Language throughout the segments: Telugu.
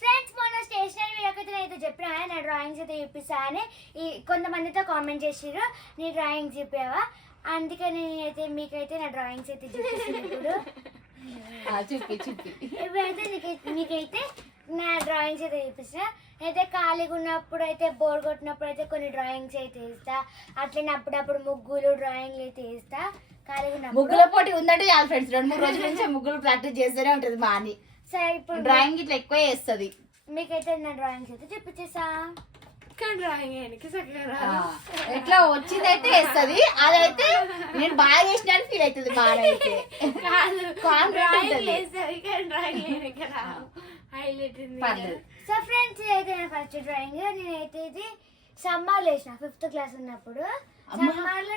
ఫ్రెండ్స్ మొన్న స్టేషనరీ వీళ్ళకైతే నేనైతే చెప్పినా నా డ్రాయింగ్స్ అయితే చూపిస్తా అని కొంతమందితో కామెంట్ చేసిర్రు నీ డ్రాయింగ్స్ చూపావా అందుకని నేనైతే మీకైతే నా డ్రాయింగ్స్ అయితే చూపిస్తాను ఇప్పుడైతే మీకైతే నా డ్రాయింగ్స్ అయితే చూపిస్తా అయితే ఖాళీగా ఉన్నప్పుడు అయితే బోర్ కొట్టినప్పుడు అయితే కొన్ని డ్రాయింగ్స్ అయితే వేస్తా అట్లనే అప్పుడప్పుడు ముగ్గులు డ్రాయింగ్లు అయితే వేస్తా ఖాళీగా ముగ్గుల పోటీ ఉందంటే చాలు ఫ్రెండ్స్ 2-3 రోజుల నుంచి ముగ్గులు ప్రాక్టీస్ చేస్తూనే ఉంటది మాని సరే ఇప్పుడు డ్రాయింగ్ ఇట్లా ఎక్కువ వేస్తుంది మీకైతే నా డ్రాయింగ్స్ అయితే చూపించేసా ఎట్లా వచ్చిందైతే వేస్తుంది అదైతే నేను బాగా చేసిన ఫీల్ అవుతుంది బాగా అయితే సో ఫ్రెండ్స్ ఇదైతే నా ఫస్ట్ డ్రాయింగ్ నేనైతే ఇది సమ్మర్ వేసిన 5th క్లాస్ ఉన్నప్పుడు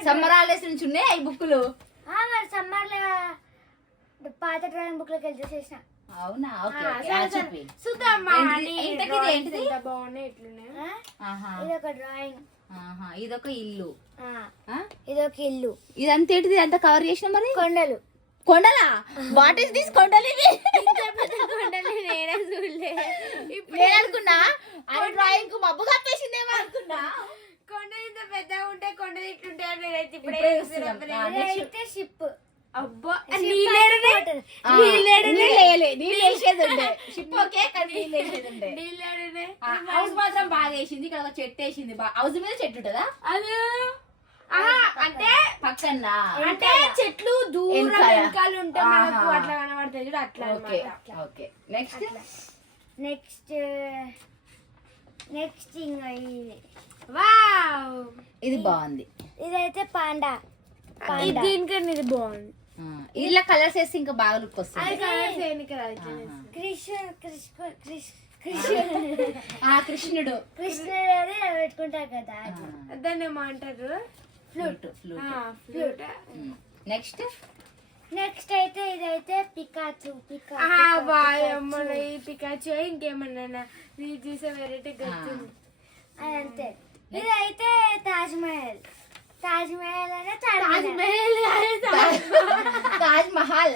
సమ్మర్ హాలిడేస్ నుంచి ఉన్నాయి ఈ బుక్కులు మరి సమ్మర్ లో పాత డ్రాయింగ్ బుక్ లోకి వెళ్ళి చేసిన అవునా ఇదొక డ్రాయింగ్ ఇదొక ఇల్లు ఇదొక ఇల్లు ఇదంతా ఏంటిది అంతా కవర్ చేసిన మరి కొండలు కొండలా వాట్ ఇస్ దిస్ కొండలు ఇవి నేను అనుకున్నా ఆ డ్రాయింగ్ కు మబ్బు కప్పేసిందేమో అనుకున్నా కొండ ఇంత పెద్దగా ఉంటే కొండ ఇట్లుంటే నేనైతే ఇప్పుడే షిప్ అబ్బా హౌస్ మాత్రం బాగా వేసింది ఇక్కడ ఒక చెట్టు వేసింది హౌస్ మీద చెట్టు ఉంటదా అది అంటే పక్కన అంటే చెట్లు దూరం వెనకాల ఉంటే మనకు అట్లా కనబడతాయి చూడు అట్లా ఓకే నెక్స్ట్ నెక్స్ట్ ఇంకా వావ్ ఇది బాగుంది ఇదైతే పాండా దీనికన్నా ఇది బాగుంది ఇలా కలర్స్ వేస్తే ఇంకా బాగా లుక్ వస్తుంది కృష్ణుడు అది పెట్టుకుంటారు కదా దాన్ని ఏమంటారు ఫ్లూట్ నెక్స్ట్ అయితే ఇదైతే పికాచు పికాచు ఇంకేమన్నా ఇది చూసే వెరైటీ గుర్తుంది అంతే ఇదైతే తాజ్ మహల్ తాజ్ మహల్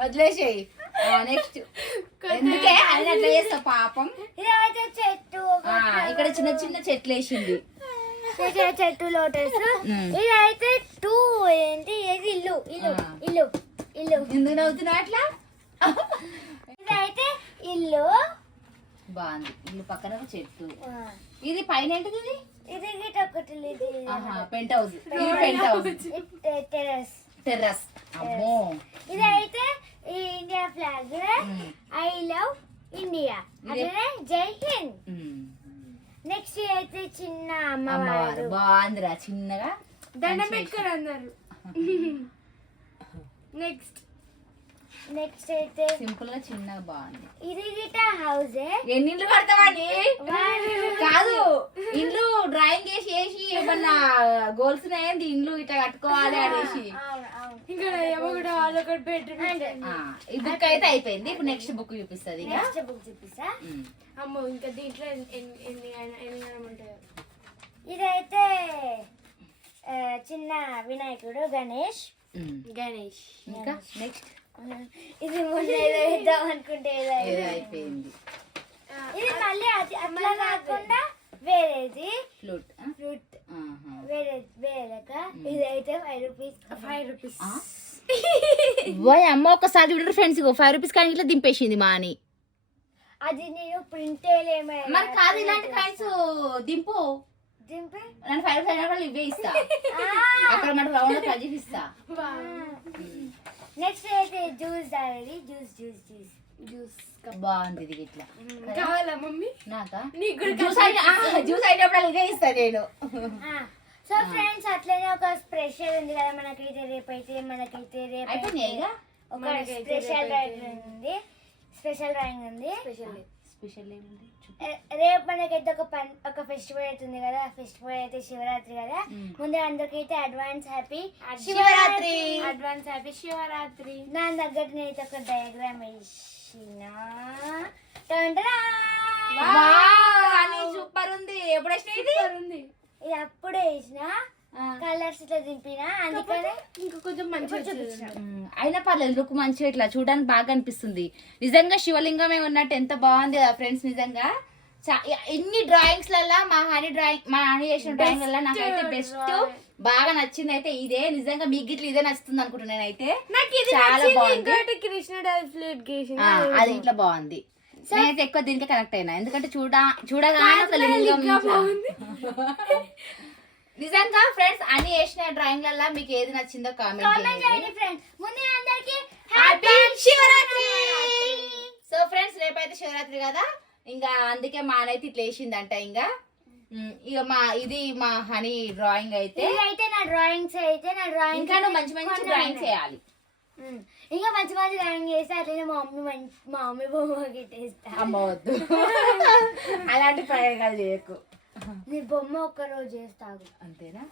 వదిలేసేయి నెక్స్ట్ ఎందుకే ఆయన అట్లా చేస్తా పాపం ఇదైతే చెట్టు ఇక్కడ చిన్న చిన్న చెట్లు వేసింది చెట్టు లోటస్ ఇదైతే ఏంటి ఇల్లు ఇల్లు ఇల్లు ఇల్లు ఎందుకు నవ్వుతున్నావు అట్లా ఇదైతే ఇల్లు బాగుంది ఇల్లు పక్కన ఒక చెట్టు ఇది పైన ఏంటిది ఇది గిట్ ఒకటి పెంట్ హౌస్ టెర్రస్ అమ్మో ఇదైతే India flag I love India అదే జై హింద్ నెక్స్ట్ అయితే చిన్న అమ్మవారు బాగుందిరా చిన్నగా దండం పెట్టుకొని అన్నారు నెక్స్ట్ అయితే సింపుల్ గా చిన్నగా బాగుంది ఇది గిట హౌస్ ఎన్ని ఇల్లు కడతావని కాదు ఇల్లు డ్రాయింగ్ వేసి ఏమన్నా గోల్స్ ఉన్నాయండి ఇల్లు ఇట్లా కట్టుకోవాలి అనేసి ఈ బుక్ అయితే అయిపోయింది ఇప్పుడు నెక్స్ట్ బుక్ చూపిస్తుంది అమ్మో ఇంకా దీంట్లో ఇదైతే చిన్న వినాయకుడు గణేష్ ఇంకా నెక్స్ట్ ఇది ముందు ఏదో వేద్దాం అనుకుంటే అయిపోయింది ఇది మళ్ళీ అట్లా కాకుండా వేరేది ఫ్లూట్ వేరే ఇదైతే 5 రూపీస్ అమ్మ ఒకసారి చూడరు ఫ్రెండ్స్ 5 రూపీస్ కానీ ఇట్లా దింపేసింది మా అని అది నేను ప్రింట్ మరి కాదు ఇలాంటి కాయిన్స్ దింపు నన్ను 5 రూపీస్ అయినా ఇవే ఇస్తా అక్కడ మాట రౌండ్ కజీ ఇస్తా నెక్స్ట్ అయితే జ్యూస్ తాగేది జ్యూస్ బాగుంది ఇది ఇట్లా కావాలా మమ్మీ నాకా జ్యూస్ అయినప్పుడు ఇదే ఇస్తా నేను సో ఫ్రెండ్స్ అట్లనే ఒక స్పెషల్ ఉంది కదా మనకైతే రేపు ఒక స్పెషల్ డ్రాయింగ్ ఉంది రేపు మనకైతే ఒక ఫెస్టివల్ అవుతుంది కదా ఫెస్టివల్ అయితే శివరాత్రి కదా ముందే అందరికైతే అడ్వాన్స్ హ్యాపీ శివరాత్రి నా దగ్గర నేనైతే ఒక డయాగ్రామ్ వేసిన సూపర్ ఉంది ఎప్పుడు ఇది అప్పుడే వేసిన కలర్స్ ఇట్లా దింపిన అందుకనే ఇంకా కొంచెం మంచిగా చూపించిన. అయినా పర్లేదు లుక్ మంచిగా ఇట్లా చూడడానికి బాగా అనిపిస్తుంది. నిజంగా శివలింగమే ఉన్నట్టు ఎంత బాగుంది కదా ఫ్రెండ్స్. నిజంగా ఎన్ని డ్రాయింగ్స్ లల్లా మా హనీ చేసిన డ్రాయింగ్ వల్ల నాకైతే బెస్ట్ బాగా నచ్చింది అయితే ఇదే. నిజంగా మీకు ఇట్లా ఇదే నచ్చుతుంది అనుకుంటున్నాను నేనైతే. నాకు ఇది చాలా నచ్చింది. బాగుంది. ఇంకోటి కృష్ణుడు ఫ్లూట్ గీసిన అది ఇట్లా బాగుంది. నేనైతే ఎక్కువ దీనికే కనెక్ట్ అయినా ఎందుకంటే చూడగానే ఒక లింగం నిజంగా ఫ్రెండ్స్ అన్ని వేసిన డ్రాయింగ్ లలో మీకు ఏది నచ్చిందో కామెంట్ చేయండి ఫ్రెండ్స్. ముందే అందరికి హ్యాపీ శివరాత్రి. సో ఫ్రెండ్స్ రేపైతే శివరాత్రి కదా, ఇంకా అందుకే మా అనైతే ఇట్లా వేసిందంట. ఇంకా ఇక ఇది మా హనీ డ్రాయింగ్ అయితే. అయితే నా డ్రాయింగ్స్ అయితే నా డ్రాయింగ్ ఇంకా నువ్వు మంచి మంచి డ్రాయింగ్స్ చేయాలి. ఇంకా మంచి మంచి డ్రాయింగ్ చేస్తే అట్లనే మా మమ్మీ బొమ్మ గిట్టేస్తా. అమ్మవద్దు అలాంటి ప్రయోగాలు చేయకు. నీ బొమ్మ ఒక్కరోజు చేస్తావు అంతేనా?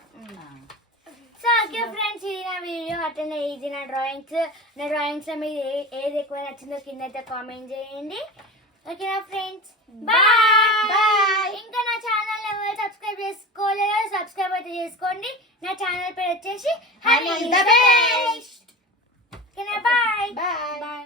సో ఓకే ఫ్రెండ్స్, ఇది నా వీడియో. అట్లనే ఇది నా డ్రాయింగ్స్ లో మీరు ఏది ఎక్కువ నచ్చిందో కింద అయితే కామెంట్ చేయండి. ఓకేనా ఫ్రెండ్స్, బాయ్. ఇంకా నా ఛానల్ ఎవరు సబ్స్క్రైబ్ చేసుకోలేదో సబ్స్క్రైబ్ అయితే చేసుకోండి. నా ఛానల్ పేరు వచ్చేసి హనీ ద బెస్ట్. ఓకేనా, బాయ్.